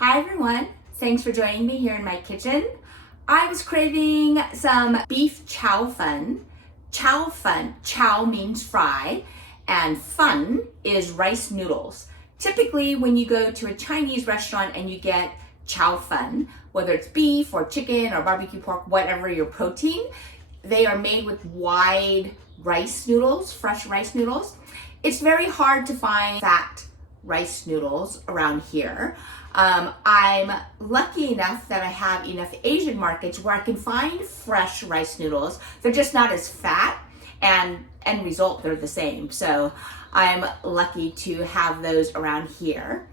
Hi everyone, thanks for joining me here in my kitchen. I was craving some beef chow fun. Chow fun, chow means fry, and fun is rice noodles. Typically when you go to a Chinese restaurant and you get chow fun, whether it's beef or chicken or barbecue pork, whatever your protein, they are made with wide rice noodles, fresh rice noodles. It's very hard to find fat rice noodles around here. I'm lucky enough that I have enough Asian markets where I can find fresh rice noodles. They're just not as fat, and end result, they're the same. So I'm lucky to have those around here.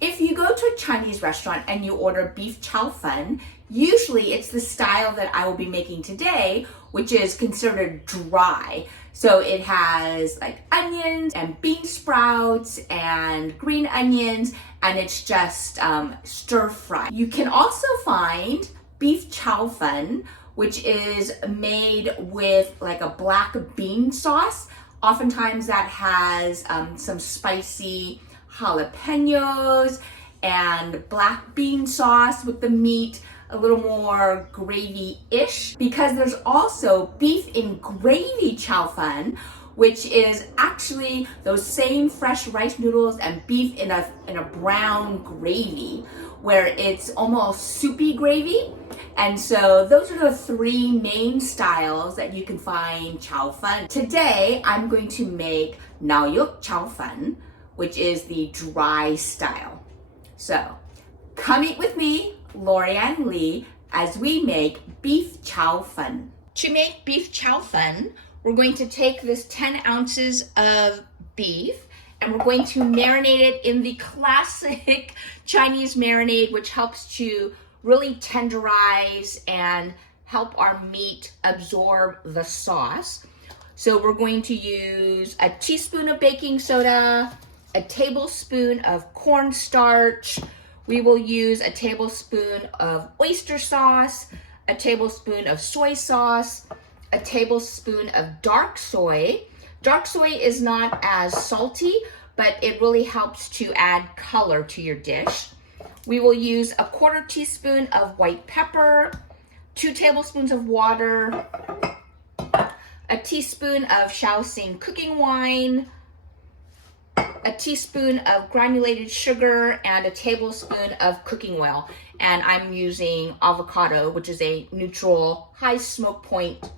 If you go to a Chinese restaurant and you order beef chow fun, usually it's the style that I will be making today, which is considered dry. So it has like onions and bean sprouts and green onions, and it's just stir fry. You can also find beef chow fun, which is made with like a black bean sauce. Oftentimes that has some spicy jalapenos and black bean sauce with the meat, a little more gravy-ish, because there's also beef in gravy chow fun, which is actually those same fresh rice noodles and beef in a brown gravy where it's almost soupy gravy. And so those are the three main styles that you can find chow fun. Today I'm going to make naoyuk chow fun, which is the dry style. So come eat with me, Lorianne Lee, as we make beef chow fun. To make beef chow fun, we're going to take this 10 ounces of beef and we're going to marinate it in the classic Chinese marinade, which helps to really tenderize and help our meat absorb the sauce. So we're going to use a teaspoon of baking soda, a tablespoon of cornstarch. We will use a tablespoon of oyster sauce, a tablespoon of soy sauce, a tablespoon of dark soy. Dark soy is not as salty, but it really helps to add color to your dish. We will use a 1/4 teaspoon of white pepper, 2 tablespoons of water, a teaspoon of Shaoxing cooking wine, a teaspoon of granulated sugar, and a tablespoon of cooking oil. And I'm using avocado, which is a neutral high smoke point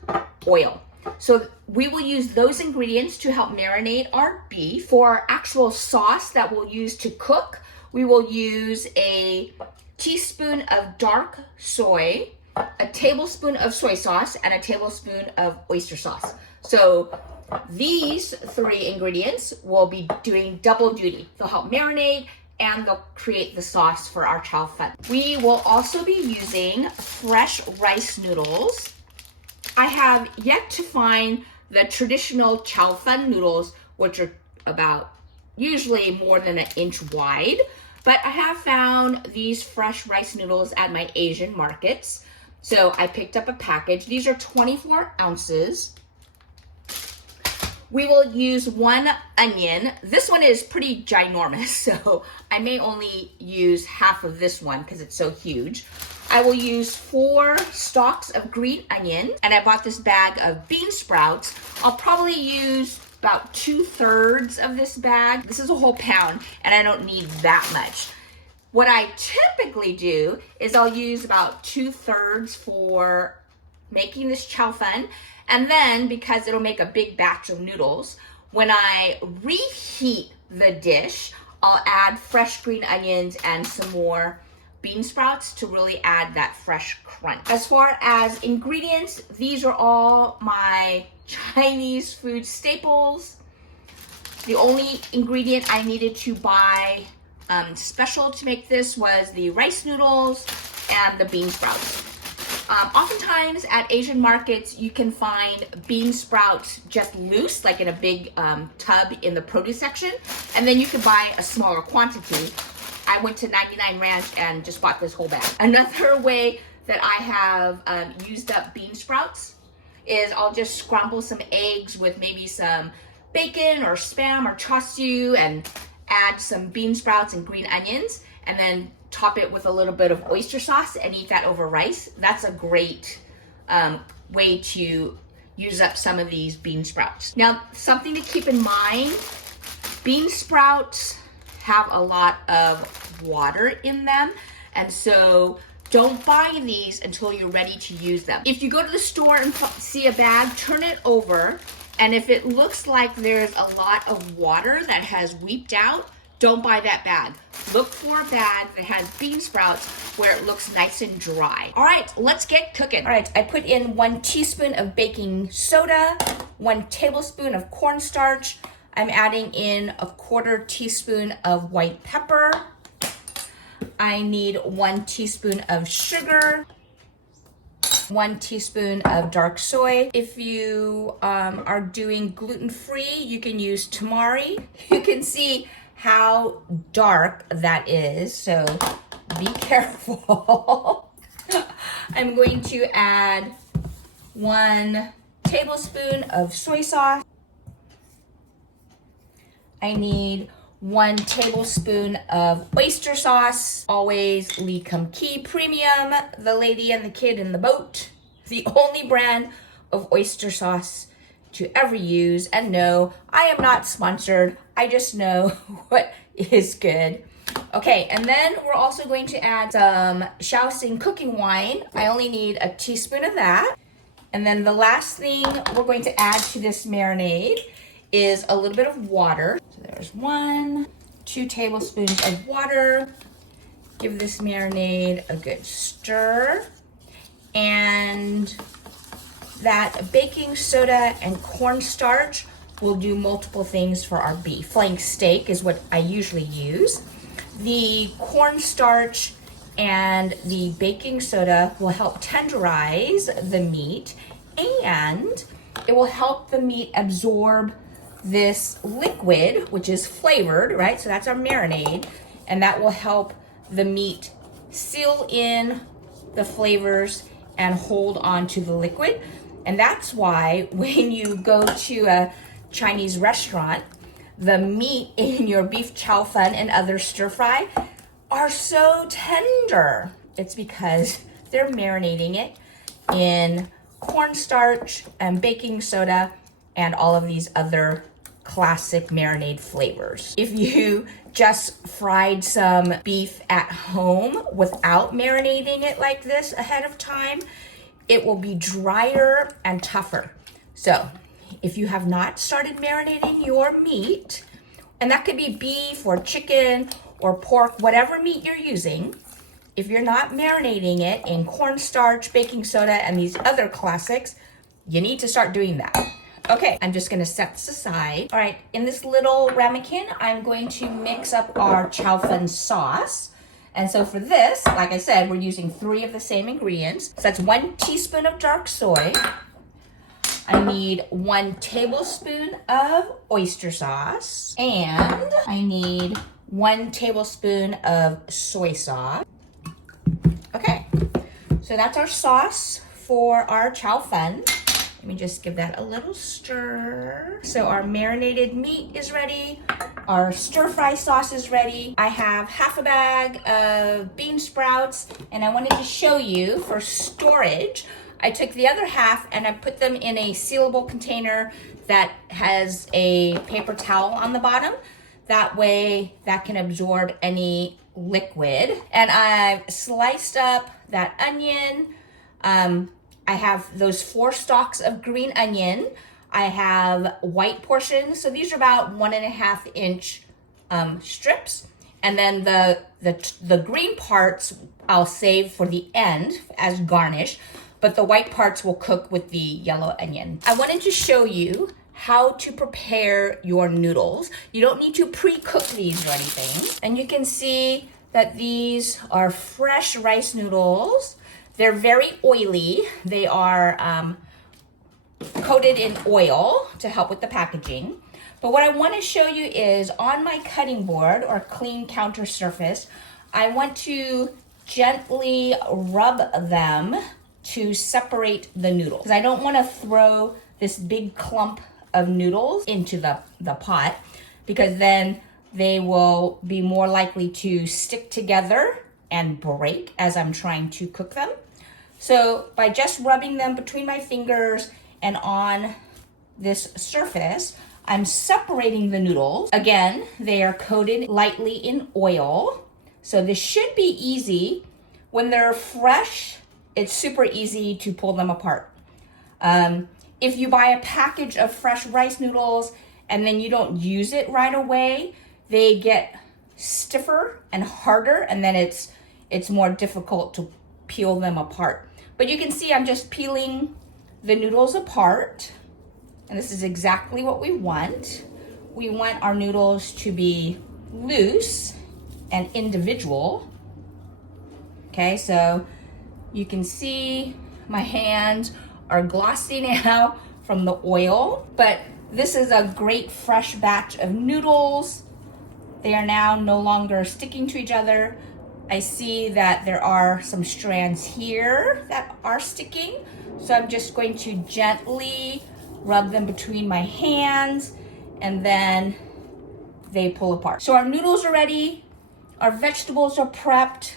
oil. So we will use those ingredients to help marinate our beef. For our actual sauce that we'll use to cook, we will use a teaspoon of dark soy, a tablespoon of soy sauce, and a tablespoon of oyster sauce. So these three ingredients will be doing double duty. They'll help marinate and they'll create the sauce for our chow fun. We will also be using fresh rice noodles. I have yet to find the traditional chow fun noodles, which are about usually more than 1 inch wide, but I have found these fresh rice noodles at my Asian markets. So I picked up a package. These are 24 ounces. We will use 1 onion. This one is pretty ginormous, so I may only use half of this one because it's so huge. I will use 4 stalks of green onion, and I bought this bag of bean sprouts. I'll probably use about 2/3 of this bag. This is a whole pound, and I don't need that much. What I typically do is I'll use about 2/3 for making this chow fun. And then, because it'll make a big batch of noodles, when I reheat the dish, I'll add fresh green onions and some more bean sprouts to really add that fresh crunch. As far as ingredients, these are all my Chinese food staples. The only ingredient I needed to buy special to make this was the rice noodles and the bean sprouts. Oftentimes at Asian markets, you can find bean sprouts just loose, like in a big tub in the produce section, and then you can buy a smaller quantity. I went to 99 Ranch and just bought this whole bag. Another way that I have used up bean sprouts is I'll just scramble some eggs with maybe some bacon or spam or char siu and add some bean sprouts and green onions, and then top it with a little bit of oyster sauce and eat that over rice. That's a great way to use up some of these bean sprouts. Now, something to keep in mind, bean sprouts have a lot of water in them, and so don't buy these until you're ready to use them. If you go to the store and see a bag, turn it over, and if it looks like there's a lot of water that has weeped out, don't buy that bag. Look for a bag that has bean sprouts where it looks nice and dry. All right, let's get cooking. All right, I put in 1 teaspoon of baking soda, 1 tablespoon of cornstarch. I'm adding in a 1/4 teaspoon of white pepper. I need 1 teaspoon of sugar, 1 teaspoon of dark soy. If you are doing gluten-free, you can use tamari. You can see how dark that is, so be careful. I'm going to add 1 tablespoon of soy sauce. I need 1 tablespoon of oyster sauce, always Lee Kum Kee Premium, the lady and the kid in the boat, the only brand of oyster sauce to ever use. And no, I am not sponsored. I just know what is good. Okay, and then we're also going to add some Shaoxing cooking wine. I only need a teaspoon of that. And then the last thing we're going to add to this marinade is a little bit of water. So there's 1, 2 tablespoons of water. Give this marinade a good stir. And that baking soda and cornstarch will do multiple things for our beef. Flank steak is what I usually use. The cornstarch and the baking soda will help tenderize the meat, and it will help the meat absorb this liquid, which is flavored, right? So that's our marinade, and that will help the meat seal in the flavors and hold on to the liquid. And that's why when you go to a Chinese restaurant, the meat in your Beef Chow Fun and other stir fry are so tender. It's because they're marinating it in cornstarch and baking soda and all of these other classic marinade flavors. If you just fried some beef at home without marinating it like this ahead of time, it will be drier and tougher. So if you have not started marinating your meat, and that could be beef or chicken or pork, whatever meat you're using, if you're not marinating it in cornstarch, baking soda, and these other classics, you need to start doing that. Okay, I'm just gonna set this aside. All right, in this little ramekin, I'm going to mix up our Chow Fun sauce. And so for this, like I said, we're using 3 of the same ingredients. So that's 1 teaspoon of dark soy. I need 1 tablespoon of oyster sauce. And I need 1 tablespoon of soy sauce. Okay, so that's our sauce for our Chow Fun. Let me just give that a little stir. So our marinated meat is ready. Our stir fry sauce is ready. I have half a bag of bean sprouts, and I wanted to show you for storage. I took the other half and I put them in a sealable container that has a paper towel on the bottom. That way that can absorb any liquid. And I've sliced up that onion. I have those 4 stalks of green onion. I have white portions. So these are about 1.5 inch strips. And then the green parts I'll save for the end as garnish, but the white parts will cook with the yellow onion. I wanted to show you how to prepare your noodles. You don't need to pre-cook these or anything. And you can see that these are fresh rice noodles. They're very oily. They are coated in oil to help with the packaging. But what I want to show you is on my cutting board or clean counter surface, I want to gently rub them to separate the noodles. Because I don't want to throw this big clump of noodles into the pot, because then they will be more likely to stick together and break as I'm trying to cook them. So by just rubbing them between my fingers and on this surface, I'm separating the noodles. Again, they are coated lightly in oil. So this should be easy. When they're fresh, it's super easy to pull them apart. If you buy a package of fresh rice noodles and then you don't use it right away, they get stiffer and harder, and then it's more difficult to peel them apart. But you can see I'm just peeling the noodles apart, and this is exactly what we want. We want our noodles to be loose and individual. Okay, so you can see my hands are glossy now from the oil, but this is a great fresh batch of noodles. They are now no longer sticking to each other. I see that there are some strands here that are sticking. So I'm just going to gently rub them between my hands, and then they pull apart. So our noodles are ready, our vegetables are prepped,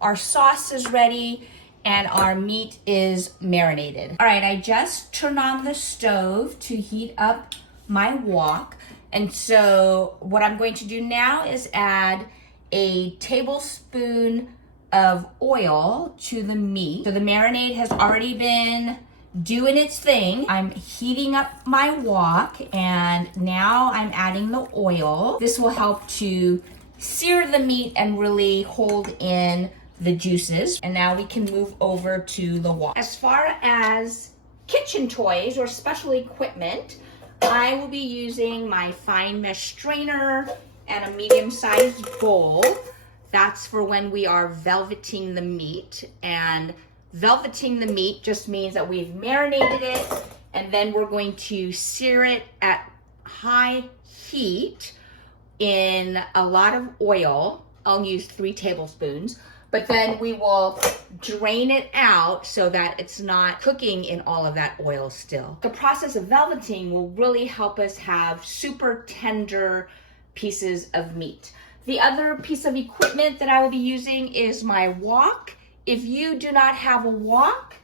our sauce is ready, and our meat is marinated. All right, I just turned on the stove to heat up my wok. And so what I'm going to do now is add a tablespoon of oil to the meat. So the marinade has already been doing its thing. I'm heating up my wok, and now I'm adding the oil. This will help to sear the meat and really hold in the juices. And now we can move over to the wok. As far as kitchen toys or special equipment, I will be using my fine mesh strainer and a medium-sized bowl. That's for when we are velveting the meat. And velveting the meat just means that we've marinated it, and then we're going to sear it at high heat in a lot of oil. I'll use 3 tablespoons, but then we will drain it out so that it's not cooking in all of that oil still. The process of velveting will really help us have super tender pieces of meat. The other piece of equipment that I will be using is my wok. If you do not have a wok,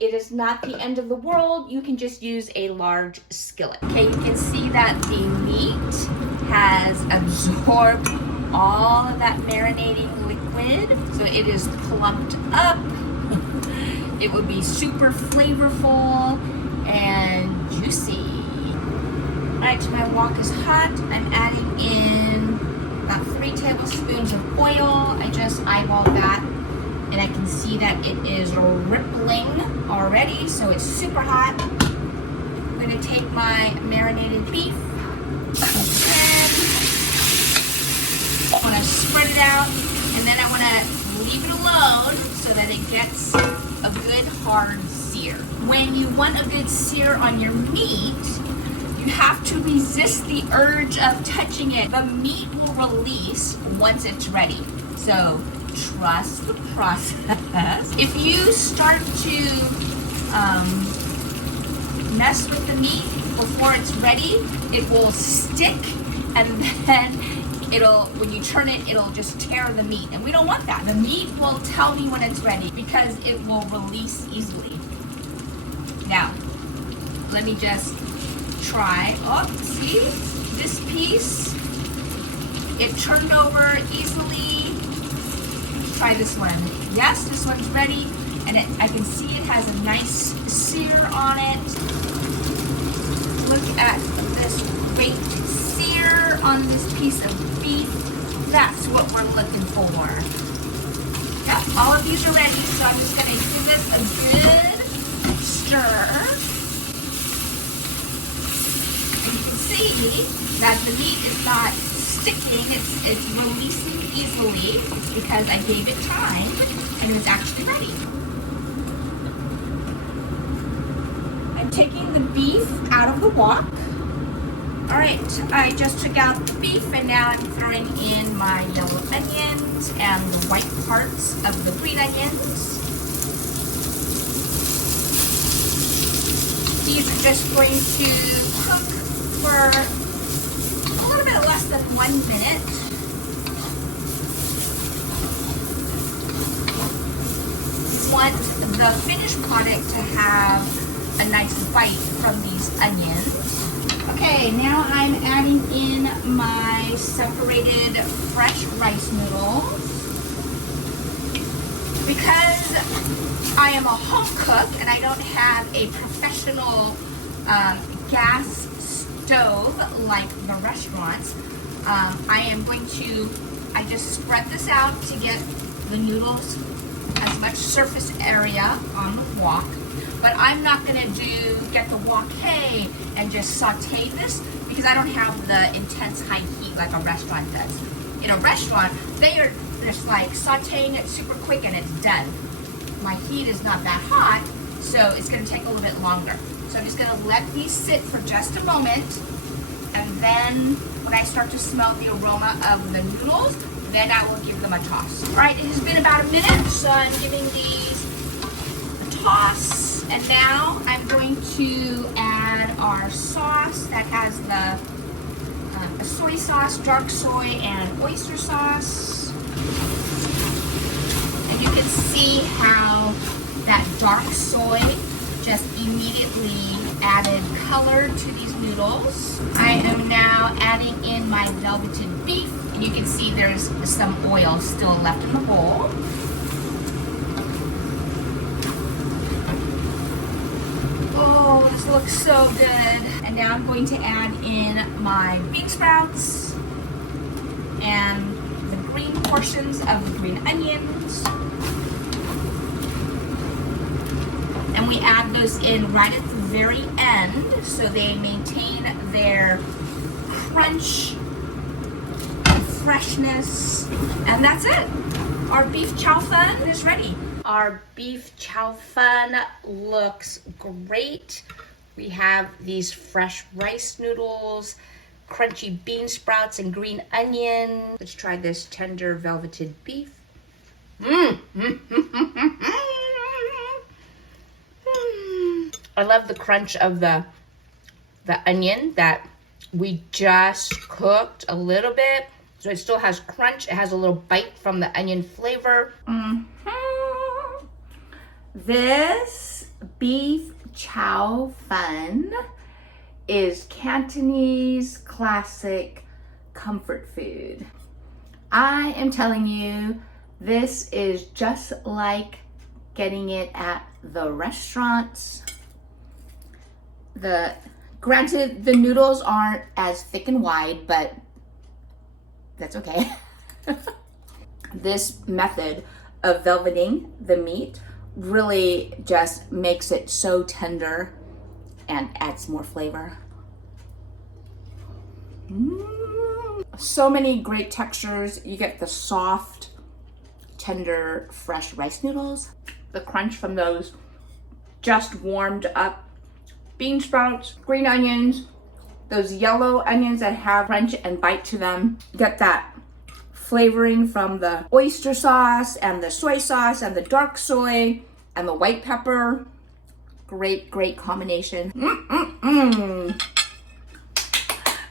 it is not the end of the world. You can just use a large skillet. Okay, you can see that the meat has absorbed all of that marinating liquid, so it is plumped up. It would be super flavorful and juicy. All right, so my wok is hot. I'm adding in about 3 tablespoons of oil. I just eyeballed that, and I can see that it is rippling already, so it's super hot. I'm gonna take my marinated beef, I want to spread it out, and then I want to leave it alone so that it gets a good hard sear. When you want a good sear on your meat, you have to resist the urge of touching it. The meat will release once it's ready. So trust the process. If you start to mess with the meat before it's ready, it will stick, and then when you turn it, it'll just tear the meat. And we don't want that. The meat will tell me when it's ready because it will release easily. Now, let me just try. Oh, see? This piece, it turned over easily. Try this one. Yes, this one's ready. And I can see it has a nice sear on it. Look at this great sear on this piece of beef. That's what we're looking for. Yeah, all of these are ready, so I'm just going to give this a good stir. And you can see that the meat is not sticking, it's releasing easily because I gave it time and it's actually ready. I'm taking the beef out of the wok. All right, I just took out the beef, and now I'm throwing in my yellow onions and the white parts of the green onions. These are just going to cook for a little bit bit less than 1 minute. Want the finished product to have a nice bite from these onions. Okay, now I'm adding in my separated fresh rice noodles. Because I am a home cook and I don't have a professional gas stove like the restaurants, I just spread this out to get the noodles as much surface area on the wok. But I'm not gonna get the wok hay and just saute this because I don't have the intense high heat like a restaurant does. In a restaurant, they are just like sauteing it super quick and it's done. My heat is not that hot, so it's gonna take a little bit longer. So I'm just gonna let these sit for just a moment, and then when I start to smell the aroma of the noodles, then I will give them a toss. All right, it has been about a minute, so I'm giving these a toss. And now I'm going to add our sauce that has the a soy sauce, dark soy, and oyster sauce. And you can see how that dark soy just immediately added color to these noodles. I am now adding in my velveted beef. And you can see there's some oil still left in the bowl. Oh, this looks so good. And now I'm going to add in my bean sprouts and the green portions of the green onions. And we add those in right at the very end so they maintain their crunch, freshness, and that's it. Our beef chow fun is ready. Our beef chow fun looks great. We have these fresh rice noodles, crunchy bean sprouts, and green onion. Let's try this tender velveted beef. I love the crunch of the onion that we just cooked a little bit. So it still has crunch. It has a little bite from the onion flavor. This beef chow fun is Cantonese classic comfort food. I am telling you, this is just like getting it at the restaurants. Granted, the noodles aren't as thick and wide, but that's okay. This method of velveting the meat really just makes it so tender and adds more flavor. So many great textures. You get the soft, tender, fresh rice noodles, the crunch from those just warmed up bean sprouts, green onions, those yellow onions that have crunch and bite to them. Get that flavoring from the oyster sauce and the soy sauce and the dark soy and the white pepper. Great, great combination. That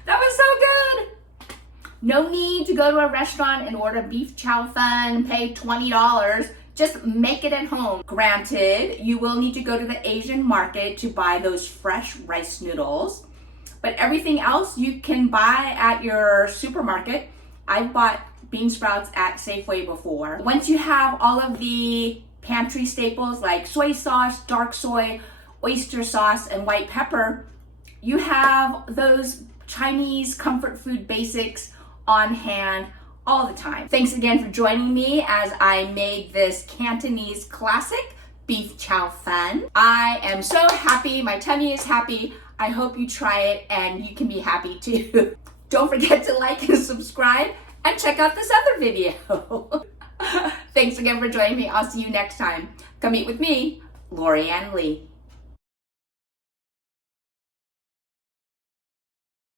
was so good. No need to go to a restaurant and order beef chow fun, pay $20. Just make it at home. Granted, you will need to go to the Asian market to buy those fresh rice noodles, but everything else you can buy at your supermarket. I've bought bean sprouts at Safeway before. Once you have all of the pantry staples like soy sauce, dark soy, oyster sauce, and white pepper, you have those Chinese comfort food basics on hand all the time. Thanks again for joining me as I made this Cantonese classic beef chow fun. I am so happy, my tummy is happy. I hope you try it and you can be happy too. Don't forget to like and subscribe and check out this other video. Thanks again for joining me. I'll see you next time. Come eat with me, Lorianne Lee.